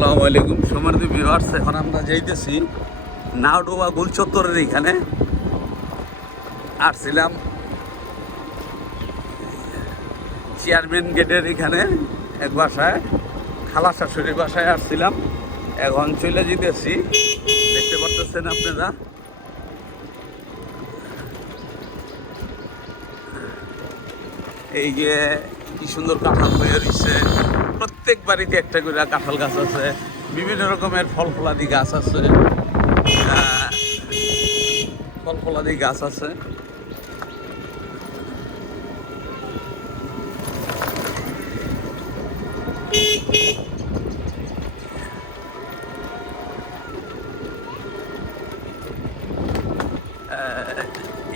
আসসালামু আলাইকুম সম্মানিত ভিউয়ার্স, এখন আমরা যাইতেছি নাওডোবা গোল চত্বরের এখানে আসছিলাম চেয়ারম্যান গেটের এখানে এক বাসায়, খালা শাশুড়ির বাসায় আসছিলাম। এখন চলে যেতেছি, দেখতে পারতেছেন আপনারা। এই যে কি সুন্দর কাঁঠাল হয়ে রয়েছে, প্রত্যেক বাড়িতে একটা করে কাঁঠাল গাছ আছে, বিভিন্ন রকমের ফল ফলাদি গাছ আছে, ফল ফলাদি গাছ আছে।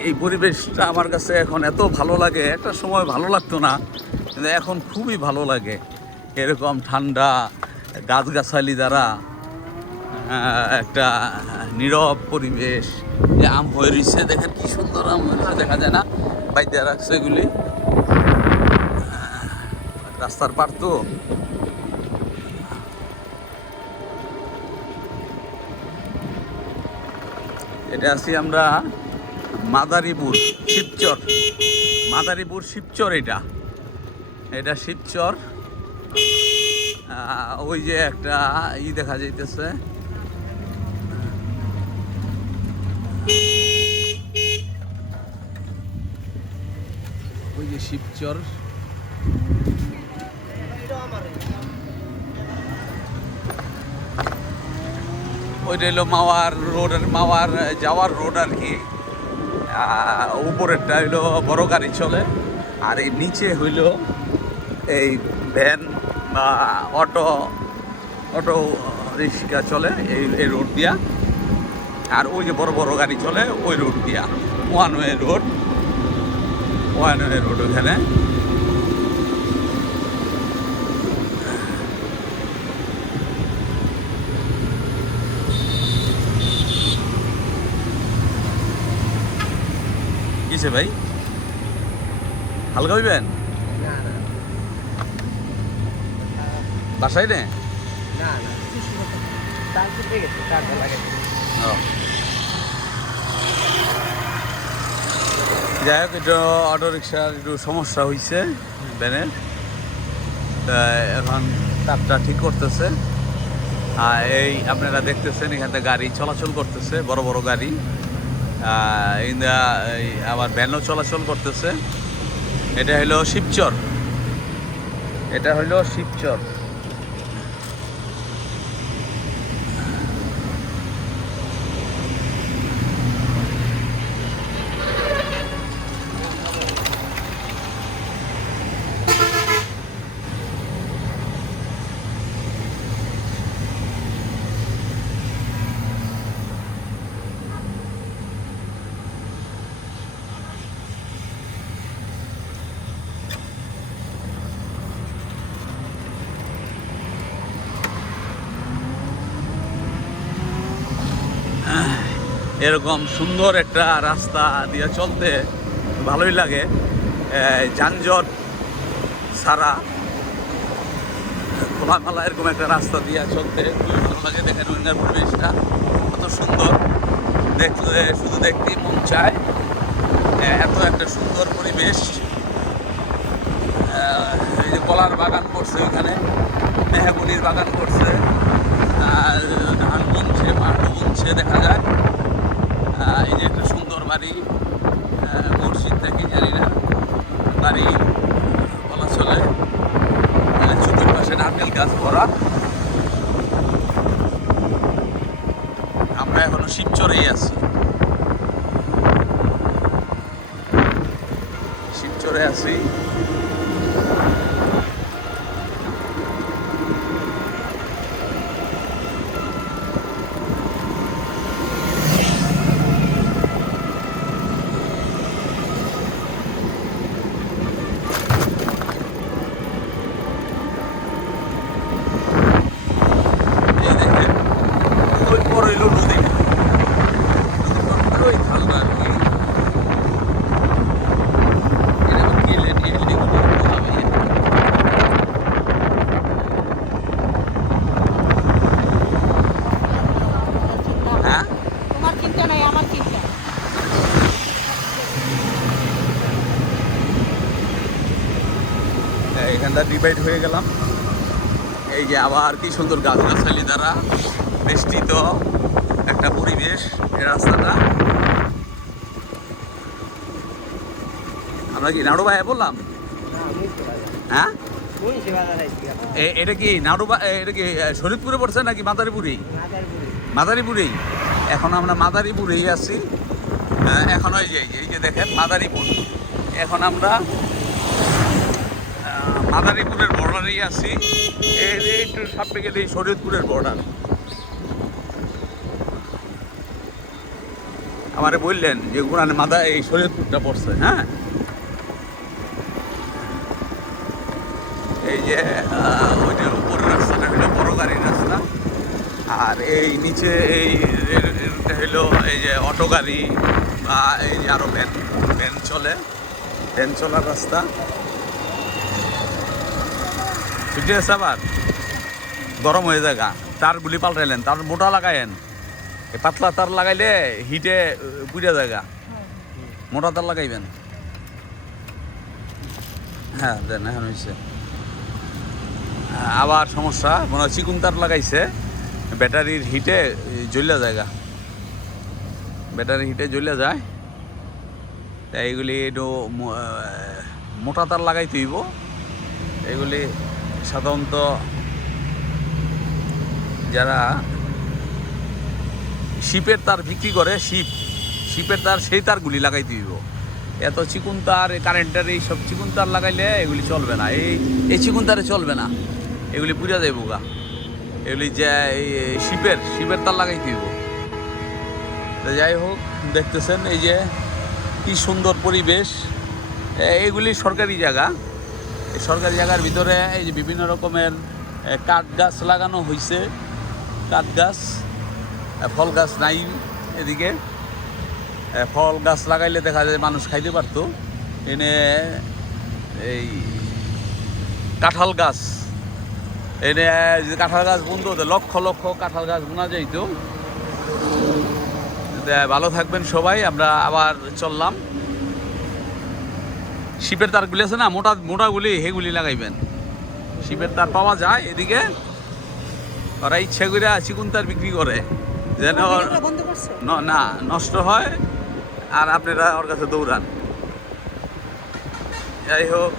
এই পরিবেশটা আমার কাছে এখন এত ভালো লাগে, একটা সময় ভালো লাগতো না, কিন্তু এখন খুবই ভালো লাগে। এরকম ঠান্ডা গাছগাছালি দ্বারা একটা নীরব পরিবেশ, যে আম হয়ে রয়েছে, দেখেন কি সুন্দর আম হয়ে রয়েছে, দেখা যায় না বাইরে রাখছে এগুলি, রাস্তার পার তো। এটা আছি আমরা মাদারীপুর শিবচর, মাদারীপুর শিবচর, এটা শিবচর। ওই যে একটা দেখা যাইতেছে, ওই যে শিবচর। ওইটা হলো মাওয়ার রোডের, মাওয়ার যাওয়ার রোড আর কি। উপরেরটা হইলো বড় গাড়ি চলে, আর এই নিচে হইল এই ভ্যান বা অটো রিক্সা চলে এই রোড দিয়া। আর ওই যে বড় বড় গাড়ি চলে ওই রোড দিয়া, ওয়ান ওয়ে রোড ওখানে। কিসে ভাই হালকা হইবেন বাসায় নে? যাই হোক, একটু অটো রিক্সার একটু সমস্যা হয়েছে ভ্যানের, এখন তারটা ঠিক করতেছে। এই আপনারা দেখতেছেন এখান থেকে গাড়ি চলাচল করতেছে, বড় বড় গাড়ি, আবার ভ্যানও চলাচল করতেছে। এটা হলো শিবচর, এটা হলো শিবচর। এরকম সুন্দর একটা রাস্তা দিয়ে চলতে ভালোই লাগে, যানজট ছাড়া খোলামেলা এরকম একটা রাস্তা দিয়ে চলতে খুবই ভালো লাগে। দেখেন ওইনার পরিবেশটা কত সুন্দর, দেখলে শুধু দেখতেই মন চায়, এত একটা সুন্দর পরিবেশ। এই যে কলার বাগান করছে ওইখানে, মেহগুনির বাগান করছে, ধান বুনছে, মাঠও বুনছে দেখা যায়। এই যে একটা সুন্দর বাড়ি, মসজিদ থেকে জানি না, বাড়ি বলা চলে, চতুর্পাশে নারকেল গাছ ভরা। আমরা এখনো শিবচরেই আছি, শিবচরে আছি। বের হয়ে গেলাম। এই যে আবার কি সুন্দর গাছগাছালি দ্বারা বেষ্টিত একটা পরিবেশ এই রাস্তাটা। আমরা কি নাড়ু ভাইয়া বললাম? হ্যাঁ, এটা কি নাড়ু, এটা কি শরীদপুরে পড়ছে নাকি মাদারীপুরেই? মাদারীপুরেই। এখন আমরা মাদারীপুরেই আছি। এখন ওই যে এই যে দেখেন মাদারীপুর। এখন আমরা মাদারীপুরের বর্ডারেই আছি। একটু সামনে গেলে এই শরীয়তপুরের বর্ডার। আমারে বললেন যে কোরআনে এই শরীয়তপুরটা পড়ছে। হ্যাঁ, এই যে ওইটার উপরের রাস্তাটা হলো বড় গাড়ির রাস্তা, আর এই নিচে এইটা হলো এই যে অটো গাড়ি বা এই যে আরো ভ্যান চলে, ভ্যান চলার রাস্তা। ছুটি আছে, আবার গরম হয়ে যায়। তারগুলি পাল্টাইলেন, তার মোটা লাগাইন। পাতলা তার লাগাইলে হিটে পুড়ে জায়গা, মোটা তার লাগাইবেন। হ্যাঁ দেন, এখন হয়েছে। আবার সমস্যা, মনে হয় চিকুন তার লাগাইছে, ব্যাটারির হিটে জ্বলে জায়গা, ব্যাটারির হিটে জ্বলে যায়। তাই এইগুলি একটু মোটা তার লাগাইতে হইব। এগুলি সাধারণত যারা শিপের তার বিক্রি করে, শিপের তার, সেই তারগুলি লাগাইতে হইব। এত চিকুন তার, কারেন্টের এই সব চিকুন তার লাগাইলে এগুলি চলবে না। এই চিকুন তারে চলবে না, এগুলি পুড়ে যাইব গা। এগুলি যে এই শিপের তার লাগাইতে হইব। যাই হোক, দেখতেছেন এই যে কি সুন্দর পরিবেশ। এইগুলি সরকারি জায়গা। এই সরকারি জায়গার ভিতরে এই যে বিভিন্ন রকমের কাঠ গাছ লাগানো হয়েছে। কাঠ গাছ, ফল গাছ নাই এদিকে। ফল গাছ লাগাইলে দেখা যায় মানুষ খাইতে পারতো। এনে এই কাঁঠাল গাছ, এনে কাঁঠাল গাছ বুনতে হতো, লক্ষ লক্ষ কাঁঠাল গাছ বোনা যাইতো। ভালো থাকবেন সবাই। আমরা আবার চললাম। শিপের তারগুলি আছে না, মোটাগুলি, সেগুলি লাগাইবেন। শিপের তার পাওয়া যায় এদিকে। ওরা ইচ্ছা করে চিকুন তার বিক্রি করে যেন না নষ্ট হয়, আর আপনারা ওর কাছে দৌড়ান। যাই হোক,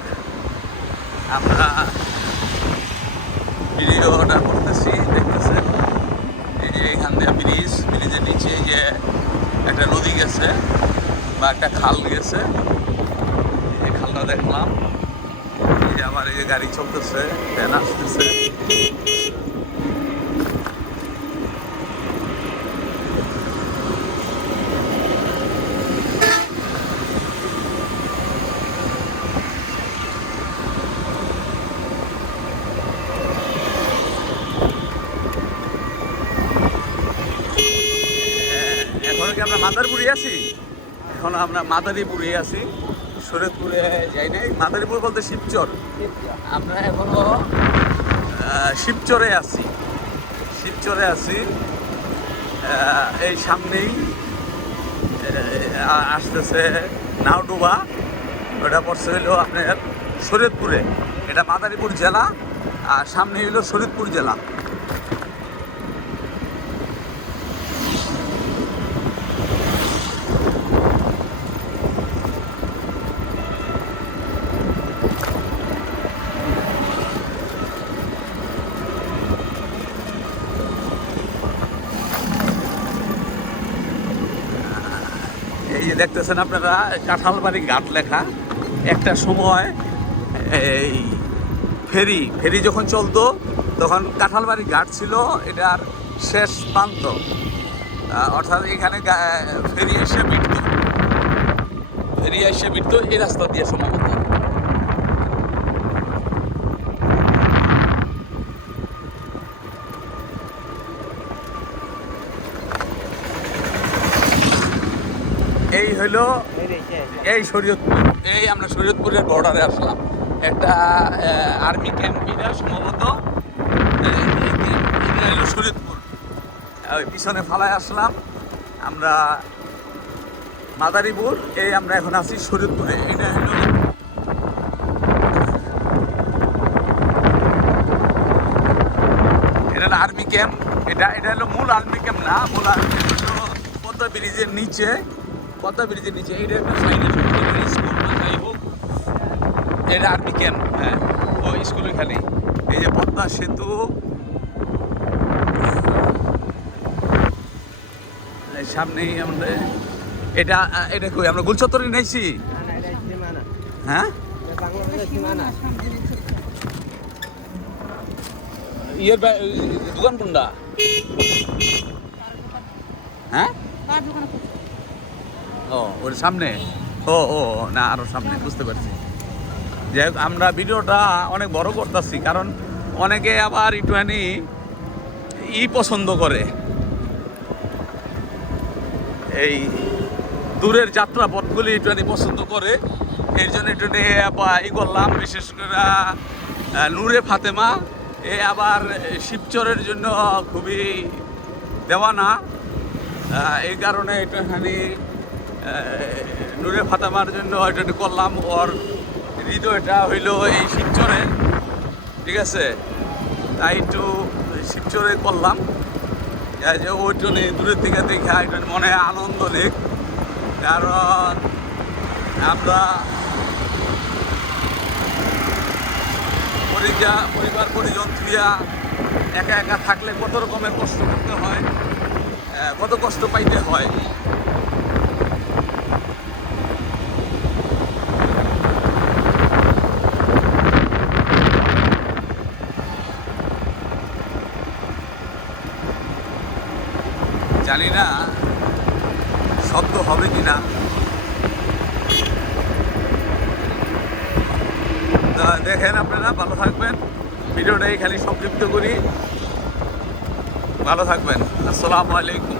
আমরা ভিডিওটা করতেছি, দেখতেছেন এই যে এইখান দিয়ে ব্রিজের নিচে এই যে একটা নদী গেছে বা একটা খাল গেছে। এই খালটা দেখলাম। এই যে আমার এই যে গাড়ি চলতেছে, ভ্যান আসতেছে। এখন কি আমরা মাদারীপুরে আছি? এখন আমরা মাদারীপুরে আছি, শরীয়তপুরে যাই নাই। মাদারীপুর বলতে শিবচর। আমরা এখনো শিবচরে আছি। এই সামনেই আসতেছে নাওডুবা। ওটা পড়ছে হইলো আপনার শরীয়তপুরে। এটা মাদারীপুর জেলা, আর সামনে হইলো শরীয়তপুর জেলা। এই যে দেখতেছেন আপনারা, কাঁঠালবাড়ি ঘাট লেখা। একটা সময় এই ফেরি যখন চলতো তখন কাঁঠালবাড়ি ঘাট ছিল এটার শেষ প্রান্ত। অর্থাৎ এখানে ফেরি এসে মিটতো এই রাস্তা দিয়ে সম্ভবত। এই হইল এই শরীয়তপুর। এই আমরা শরীয়তপুরের বর্ডারে আসলাম। একটা আর্মি ক্যাম্প, এটা সম্ভবত এটা হইল শরীয়তপুর। ওই পিছনে ফালায় আসলাম আমরা মাদারীপুর। এই আমরা এখন আছি শরীয়তপুরে। এটা হইল হলো আর্মি ক্যাম্প। এটা হলো মূল আর্মি ক্যাম্প না, মূল আর্মি ক্যাম্প হলো পদ্মা ব্রিজের নিচে। পদ্মা ব্রিজের নিচে এইটা একটা সাইডে স্কুল যাই হোক, এটা আর্মি ক্যাম্প। হ্যাঁ, ও স্কুলে খালি এই যে পদ্মা সেতু, সামনেই আমাদের এটা এটা কই আমরা গুলচত্বরে নিয়েছি। হ্যাঁ, ইয়ের দোকান কোনটা? হ্যাঁ, ও ওর সামনে। ও ও না, আরো সামনে, বুঝতে পারছি। যাই হোক, আমরা ভিডিওটা অনেক বড় করতেছি কারণ অনেকে আবার একটুখানি পছন্দ করে, এই দূরের যাত্রা পথগুলি একটুখানি পছন্দ করে। এর জন্য একটুখানি করলাম, বিশেষ করে নূরে ফাতেমা আবার শিবচরের জন্য খুবই দেওয়ানা। এই কারণে একটুখানি নূরে ফাতেমার জন্য একটু করলাম। ওর হৃদয়টা হইল এই শিবচরে, ঠিক আছে, তাই একটু শিবচরে করলাম যে ওইটু দূরের থেকে দেখে একটু মনে আনন্দ নেই। কারণ আমরা পরিবার পরিজন থুইয়া একা একা থাকলে কত রকমের কষ্ট করতে হয়, কত কষ্ট পাইতে হয়। জানি না শব্দ হবে কিনা। দেখেন আপনারা, ভালো থাকবেন। ভিডিওটা এখানে সংক্ষিপ্ত করি। ভালো থাকবেন। আসসালামু আলাইকুম।